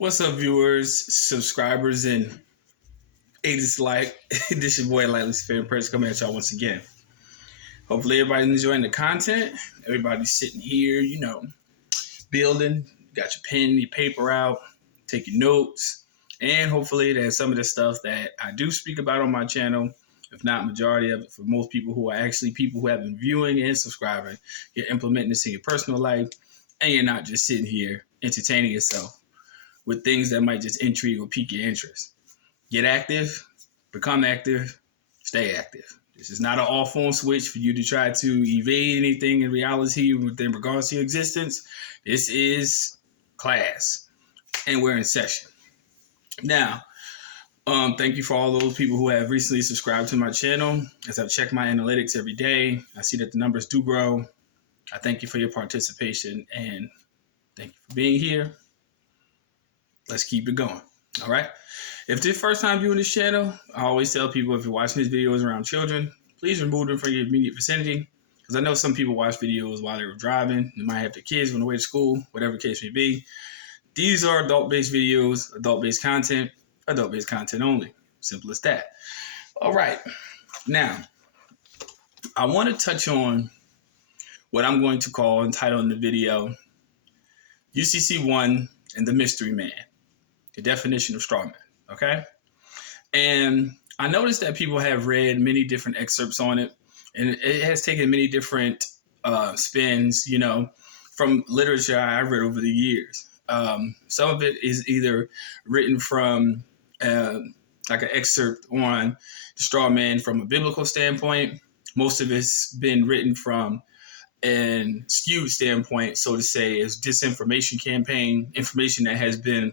What's up, viewers, subscribers, and agents like this your boy Luciferian person coming at y'all once again. Hopefully everybody's enjoying the content. Everybody's sitting here, building, got your pen, your paper out, taking notes, and hopefully that some of the stuff that I do speak about on my channel, if not majority of it, for most people who are actually people who have been viewing and subscribing, you're implementing this in your personal life, and you're not just sitting here entertaining yourself with things that might just intrigue or pique your interest. Get active, become active, stay active. This is not an off-on switch for you to try to evade anything in reality within regards to your existence. This is class, and we're in session. Now, thank you for all those people who have recently subscribed to my channel. As I've checked my analytics every day, I see that the numbers do grow. I thank you for your participation, and thank you for being here. Let's keep it going. All right. If this is your first time viewing this channel, I always tell people if you're watching these videos around children, please remove them from your immediate vicinity. Because I know some people watch videos while they were driving. They might have their kids on the way to school, whatever the case may be. These are adult-based videos, adult-based content only. Simple as that. All right. Now, I want to touch on what I'm going to call, entitled in the video, UCC 1 and the Mystery Man. The definition of Strawman, okay? And I noticed that people have read many different excerpts on it, and it has taken many different spins, from literature I've read over the years. Some of it is either written from like an excerpt on the Strawman from a biblical standpoint. Most of it's been written from an skewed standpoint, so to say, is disinformation campaign, information that has been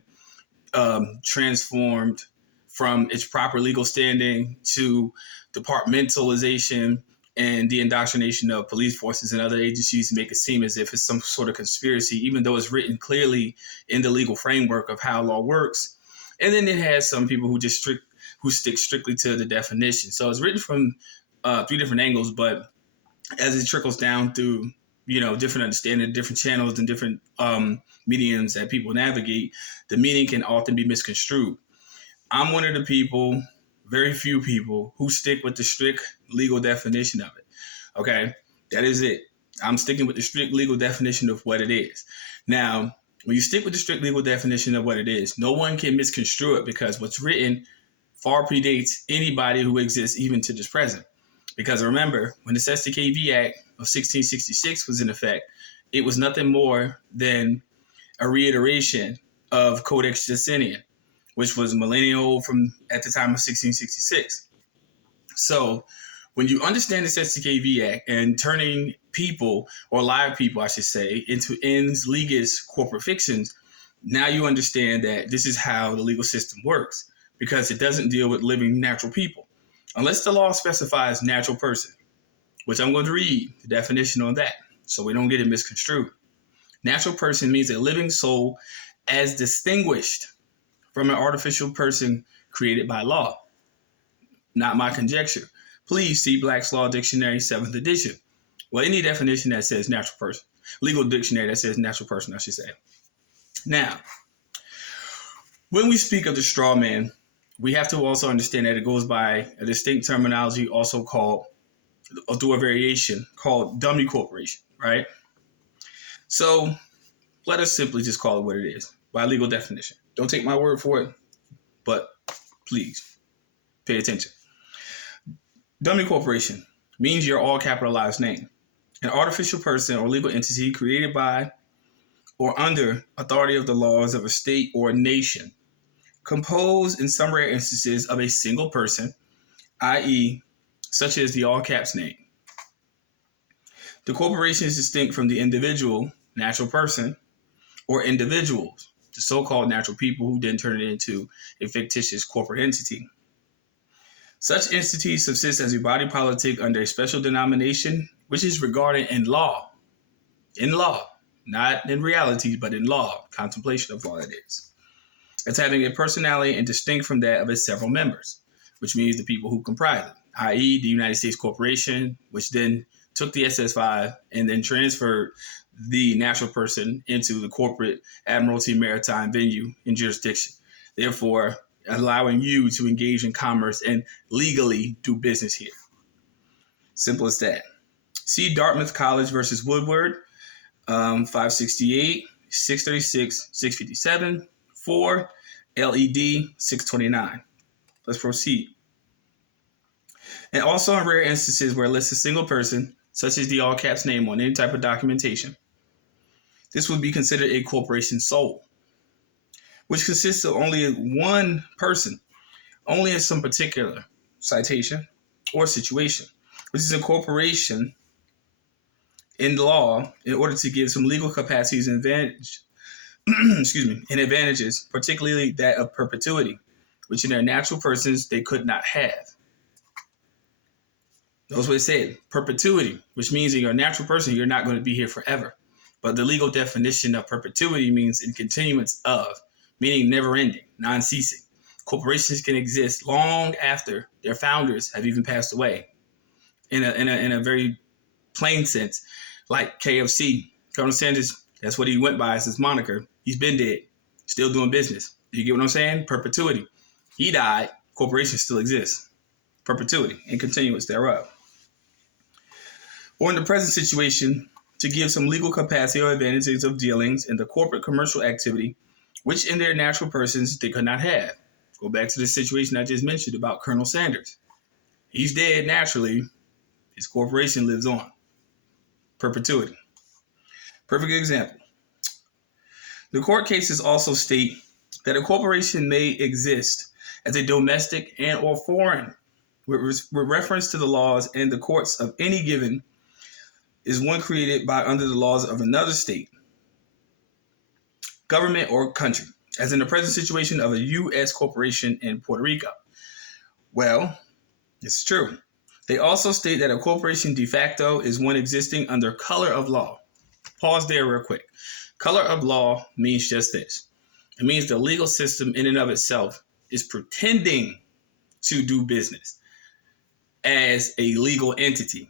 transformed from its proper legal standing to departmentalization and the indoctrination of police forces and other agencies to make it seem as if it's some sort of conspiracy, even though it's written clearly in the legal framework of how law works. And then it has some people who stick strictly to the definition. So it's written from three different angles, but as it trickles down through different understanding, different channels and different mediums that people navigate, the meaning can often be misconstrued. I'm one of the people, very few people, who stick with the strict legal definition of it. Okay, that is it. I'm sticking with the strict legal definition of what it is. Now, when you stick with the strict legal definition of what it is, no one can misconstrue it, because what's written far predates anybody who exists even to this present. Because remember, when the STKV Act of 1666 was in effect, it was nothing more than a reiteration of Codex Justinian, which was millennia old from at the time of 1666. So when you understand the STKV Act and turning people, or live people, I should say, into ens legis corporate fictions, now you understand that this is how the legal system works, because it doesn't deal with living natural people. Unless the law specifies natural person, which I'm going to read the definition on that so we don't get it misconstrued. Natural person means a living soul as distinguished from an artificial person created by law. Not my conjecture. Please see Black's Law Dictionary, 7th edition. Well, any definition that says natural person. Legal dictionary that says natural person, I should say. Now, when we speak of the straw man, we have to also understand that it goes by a distinct terminology also called, or through a variation, called dummy corporation, right? So let us simply just call it what it is by legal definition. Don't take my word for it, but please pay attention. Dummy corporation means your all capitalized name, an artificial person or legal entity created by or under authority of the laws of a state or a nation, composed in some rare instances of a single person, i.e., such as the all caps name. The corporation is distinct from the individual, natural person, or individuals, the so-called natural people who then turn it into a fictitious corporate entity. Such entities subsist as a body politic under a special denomination, which is regarded in law, not in reality, but in law, contemplation of law, that is, as having a personality and distinct from that of its several members, which means the people who comprise it, i.e. the United States Corporation, which then took the SS5 and then transferred the natural person into the corporate admiralty maritime venue and jurisdiction, therefore allowing you to engage in commerce and legally do business here. Simple as that. See Dartmouth College versus Woodward, 568, 636, 657, 4, LED 629. Let's proceed. And also in rare instances where it lists a single person, such as the all caps name on any type of documentation, this would be considered a corporation sole, which consists of only one person, only in some particular citation or situation, which is a corporation in law in order to give some legal capacities and advantage, and advantages, particularly that of perpetuity, which in their natural persons they could not have. Notice what it said, perpetuity, which means in your natural person, you're not going to be here forever. But the legal definition of perpetuity means in continuance of, meaning never ending, non-ceasing. Corporations can exist long after their founders have even passed away. In a very plain sense, like KFC, Colonel Sanders, that's what he went by as his moniker. He's been dead, still doing business. You get what I'm saying? Perpetuity. He died, corporations still exist. Perpetuity and continuance thereof. Or in the present situation, to give some legal capacity or advantages of dealings in the corporate commercial activity, which in their natural persons they could not have. Go back to the situation I just mentioned about Colonel Sanders. He's dead naturally. His corporation lives on. Perpetuity. Perfect example. The court cases also state that a corporation may exist as a domestic and or foreign with reference to the laws and the courts of any given is one created by under the laws of another state, government, or country, as in the present situation of a U.S. corporation in Puerto Rico. Well, it's true. They also state that a corporation de facto is one existing under color of law. Pause there real quick. Color of law means just this. It means the legal system in and of itself is pretending to do business as a legal entity,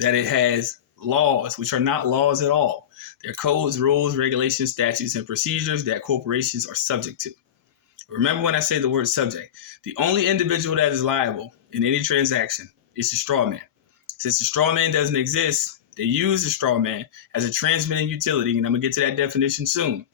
that it has laws, which are not laws at all. They're codes, rules, regulations, statutes, and procedures that corporations are subject to. Remember when I say the word subject, the only individual that is liable in any transaction is the strawman. Since the strawman doesn't exist, they use the strawman as a transmitting utility, and I'm going to get to that definition soon,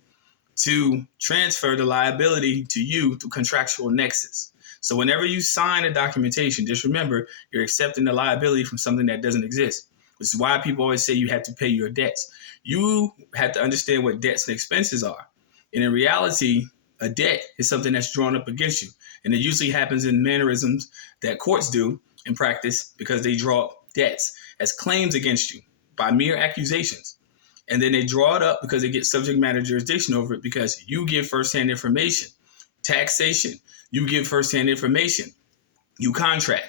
to transfer the liability to you through contractual nexus. So whenever you sign a documentation, just remember you're accepting the liability from something that doesn't exist, which is why people always say you have to pay your debts. You have to understand what debts and expenses are. And in reality, a debt is something that's drawn up against you. And it usually happens in mannerisms that courts do in practice because they draw up debts as claims against you by mere accusations. And then they draw it up because they get subject matter jurisdiction over it because you give firsthand information. Taxation, you give firsthand information. You contract.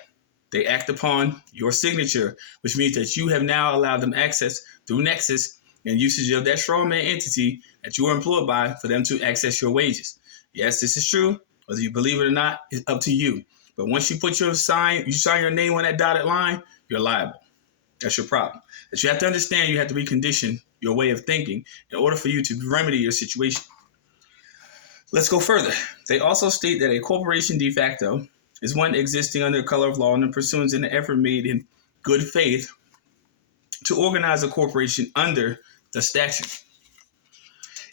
They act upon your signature, which means that you have now allowed them access through nexus and usage of that strawman entity that you are employed by for them to access your wages. Yes, this is true. Whether you believe it or not, it's up to you. But once you put you sign your name on that dotted line, you're liable. That's your problem. But you have to understand you have to recondition your way of thinking in order for you to remedy your situation. Let's go further. They also state that a corporation de facto is one existing under the color of law and pursuant in an effort made in good faith to organize a corporation under the statute.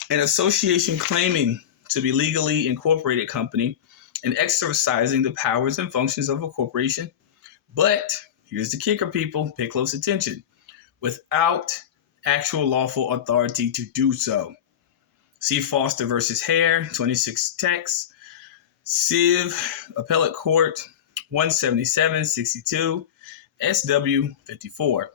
An association claiming to be legally incorporated company and exercising the powers and functions of a corporation. But here's the kicker, people. Pay close attention. Without actual lawful authority to do so. See Foster versus Hare, 26 text. Civ Appellate Court 177-62, SW 54.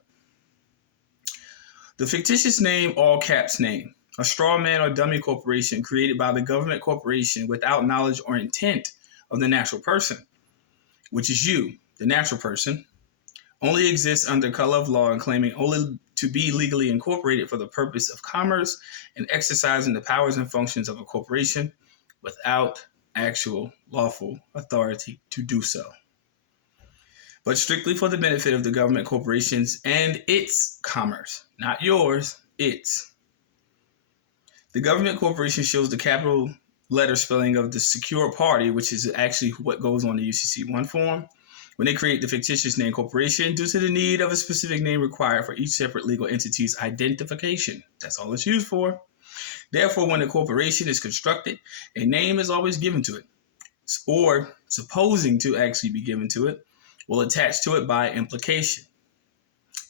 The fictitious name, all caps name, a straw man or dummy corporation created by the government corporation without knowledge or intent of the natural person, which is you, the natural person, only exists under color of law and claiming only to be legally incorporated for the purpose of commerce and exercising the powers and functions of a corporation without actual lawful authority to do so, but strictly for the benefit of the government corporations and its commerce, not yours, It's the government corporation shows the capital letter spelling of the secure party, which is actually what goes on the UCC1 form, when they create the fictitious name corporation due to the need of a specific name required for each separate legal entity's identification. That's all it's used for. Therefore, when a corporation is constructed, a name is always given to it, or supposing to actually be given to it, will attach to it by implication.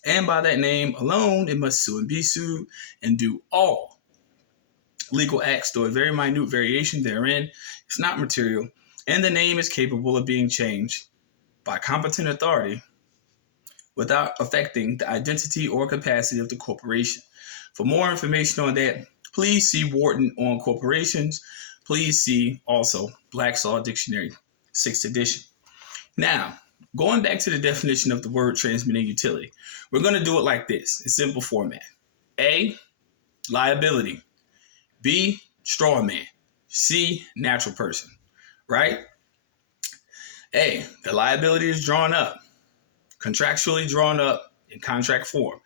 And by that name alone, it must sue and be sued and do all legal acts, though a very minute variation therein is not material, and the name is capable of being changed by competent authority without affecting the identity or capacity of the corporation. For more information on that, please see Wharton on Corporations. Please see also Black's Law Dictionary, 6th edition. Now, going back to the definition of the word transmitting utility, we're going to do it like this, in simple format. A, liability. B, strawman. C, natural person, right? A, the liability is drawn up, contractually drawn up in contract form,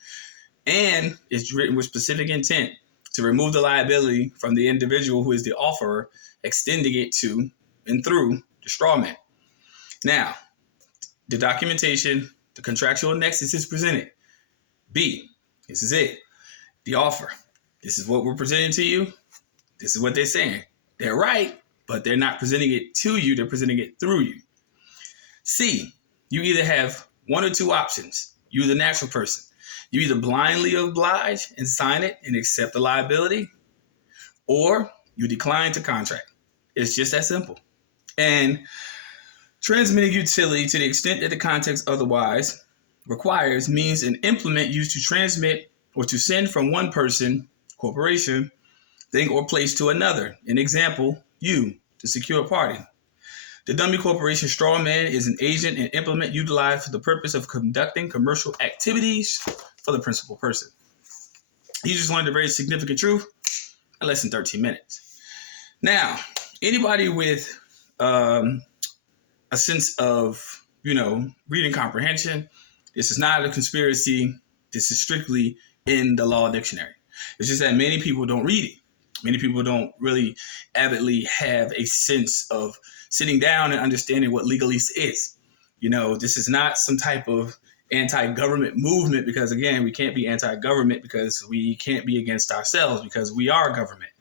and it's written with specific intent to remove the liability from the individual who is the offerer, extending it to and through the strawman. Now, the documentation, the contractual nexus is presented. B, this is it. The offer. This is what we're presenting to you. This is what they're saying. They're right, but they're not presenting it to you. They're presenting it through you. C, you either have one or two options. You're the natural person. You either blindly oblige and sign it and accept the liability, or you decline to contract. It's just that simple. And transmitting utility, to the extent that the context otherwise requires, means an implement used to transmit or to send from one person, corporation, thing, or place to another. An example, you, the secure party. The dummy corporation strawman is an agent and implement utilized for the purpose of conducting commercial activities for the principal person. You just learned a very significant truth in less than 13 minutes. Now, anybody with a sense of, reading comprehension, this is not a conspiracy. This is strictly in the law dictionary. It's just that many people don't read it. Many people don't really avidly have a sense of sitting down and understanding what legalese is. This is not some type of anti-government movement, because, again, we can't be anti-government because we can't be against ourselves, because we are government.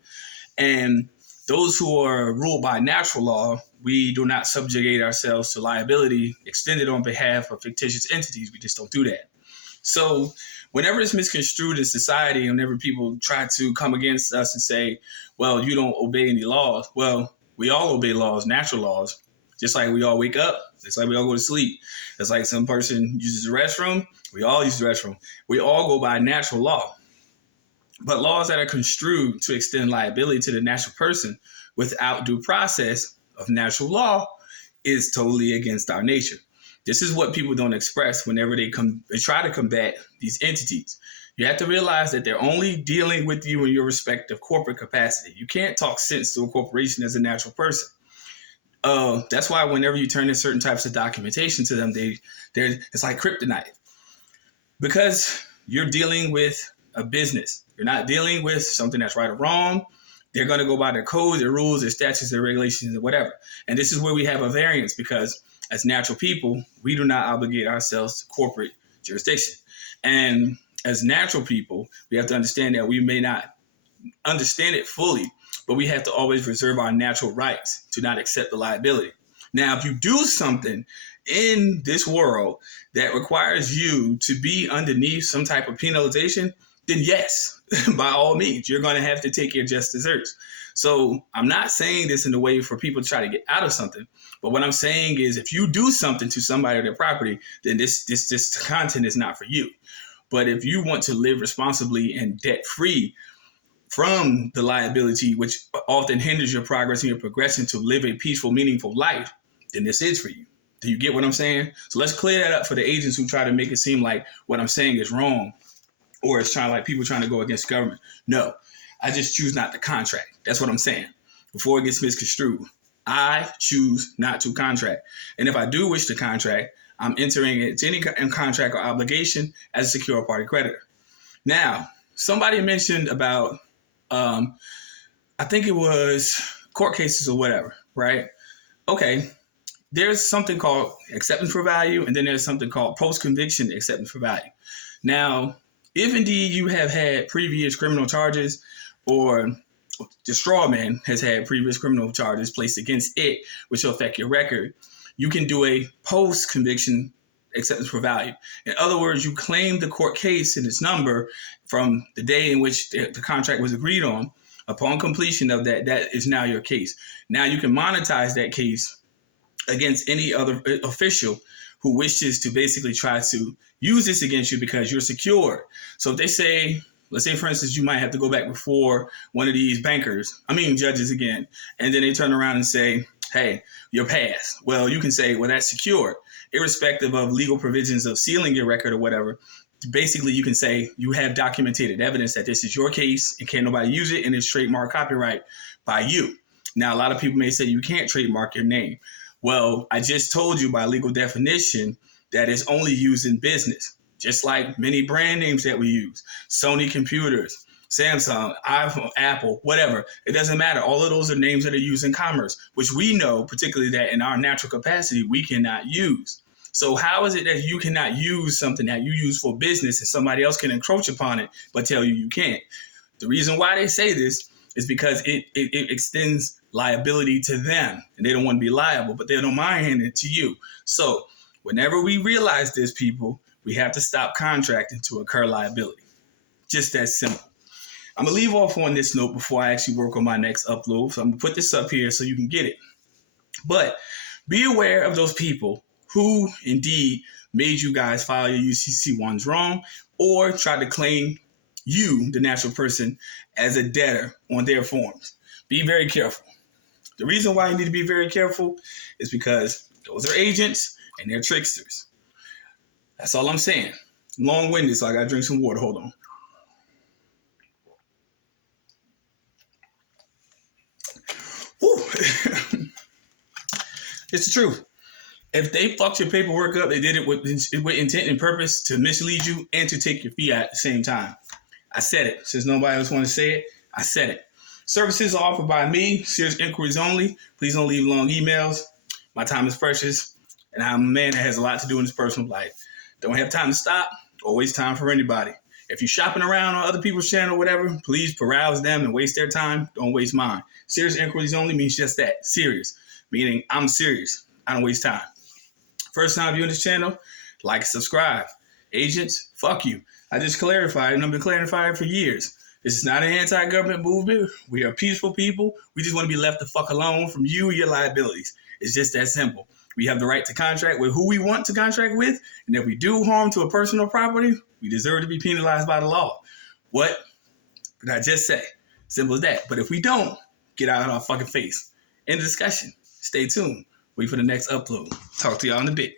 And those who are ruled by natural law, we do not subjugate ourselves to liability extended on behalf of fictitious entities. We just don't do that. So whenever it's misconstrued in society, and whenever people try to come against us and say, well, you don't obey any laws. Well, we all obey laws, natural laws, just like we all wake up, just like we all go to sleep. It's like some person uses the restroom. We all use the restroom. We all go by natural law. But laws that are construed to extend liability to the natural person without due process of natural law is totally against our nature. This is what people don't express whenever they try to combat these entities. You have to realize that they're only dealing with you in your respective corporate capacity. You can't talk sense to a corporation as a natural person. That's why whenever you turn in certain types of documentation to them, it's like kryptonite. Because you're dealing with a business. You're not dealing with something that's right or wrong. They're going to go by their codes, their rules, their statutes, their regulations, and whatever. And this is where we have a variance, because as natural people, we do not obligate ourselves to corporate jurisdiction. And as natural people, we have to understand that we may not understand it fully, but we have to always reserve our natural rights to not accept the liability. Now, if you do something in this world that requires you to be underneath some type of penalization, then yes, by all means, you're going to have to take your just desserts. So I'm not saying this in a way for people to try to get out of something. But what I'm saying is, if you do something to somebody or their property, then this content is not for you. But if you want to live responsibly and debt-free from the liability, which often hinders your progress and your progression to live a peaceful, meaningful life, then this is for you. Do you get what I'm saying? So let's clear that up for the agents who try to make it seem like what I'm saying is wrong, or it's people trying to go against government. No, I just choose not to contract. That's what I'm saying. Before it gets misconstrued, I choose not to contract. And if I do wish to contract, I'm entering into any contract or obligation as a secure party creditor. Now, somebody mentioned about, I think it was court cases or whatever, right? Okay, there's something called acceptance for value, and then there's something called post-conviction acceptance for value. Now, if indeed you have had previous criminal charges, or the Strawman has had previous criminal charges placed against it, which will affect your record, you can do a post-conviction acceptance for value. In other words, you claim the court case and its number from the day in which the contract was agreed on. Upon completion of that, that is now your case. Now you can monetize that case against any other official who wishes to basically try to use this against you because you're secured. So if they say, let's say, for instance, you might have to go back before one of these judges again, and then they turn around and say, hey, you're passed. Well, you can say, well, that's secured. Irrespective of legal provisions of sealing your record or whatever, basically you can say you have documented evidence that this is your case and can't nobody use it, and it's trademark copyright by you. Now, a lot of people may say you can't trademark your name. Well, I just told you by legal definition that it's only used in business, just like many brand names that we use. Sony computers, Samsung, iPhone, Apple, whatever. It doesn't matter. All of those are names that are used in commerce, which we know, particularly that in our natural capacity, we cannot use. So how is it that you cannot use something that you use for business and somebody else can encroach upon it but tell you you can't? The reason why they say this is because it extends liability to them, and they don't want to be liable, but they don't mind handing it to you. So whenever we realize this, people, we have to stop contracting to incur liability. Just that simple. I'm going to leave off on this note before I actually work on my next upload. So I'm going to put this up here so you can get it. But be aware of those people who indeed made you guys file your UCC ones wrong or tried to claim you, the natural person, as a debtor on their forms. Be very careful. The reason why you need to be very careful is because those are agents and they're tricksters. That's all I'm saying. I'm long-winded, so I got to drink some water. Hold on. Whew. It's the truth. If they fucked your paperwork up, they did it with intent and purpose to mislead you and to take your fee at the same time. I said it. Since nobody else want to say it, I said it. Services are offered by me, serious inquiries only. Please don't leave long emails. My time is precious, and I'm a man that has a lot to do in his personal life. Don't have time to stop or waste time for anybody. If you're shopping around on other people's channel or whatever, please peruse them and waste their time. Don't waste mine. Serious inquiries only means just that. Serious. Meaning I'm serious. I don't waste time. First time viewing this channel, like, subscribe. Agents, fuck you. I just clarified, and I've been clarifying for years. This is not an anti-government movement. We are peaceful people. We just want to be left the fuck alone from you and your liabilities. It's just that simple. We have the right to contract with who we want to contract with, and if we do harm to a personal property, we deserve to be penalized by the law. What did I just say? Simple as that. But if we don't, get out of our fucking face. End of discussion. Stay tuned. Wait for the next upload. Talk to y'all in a bit.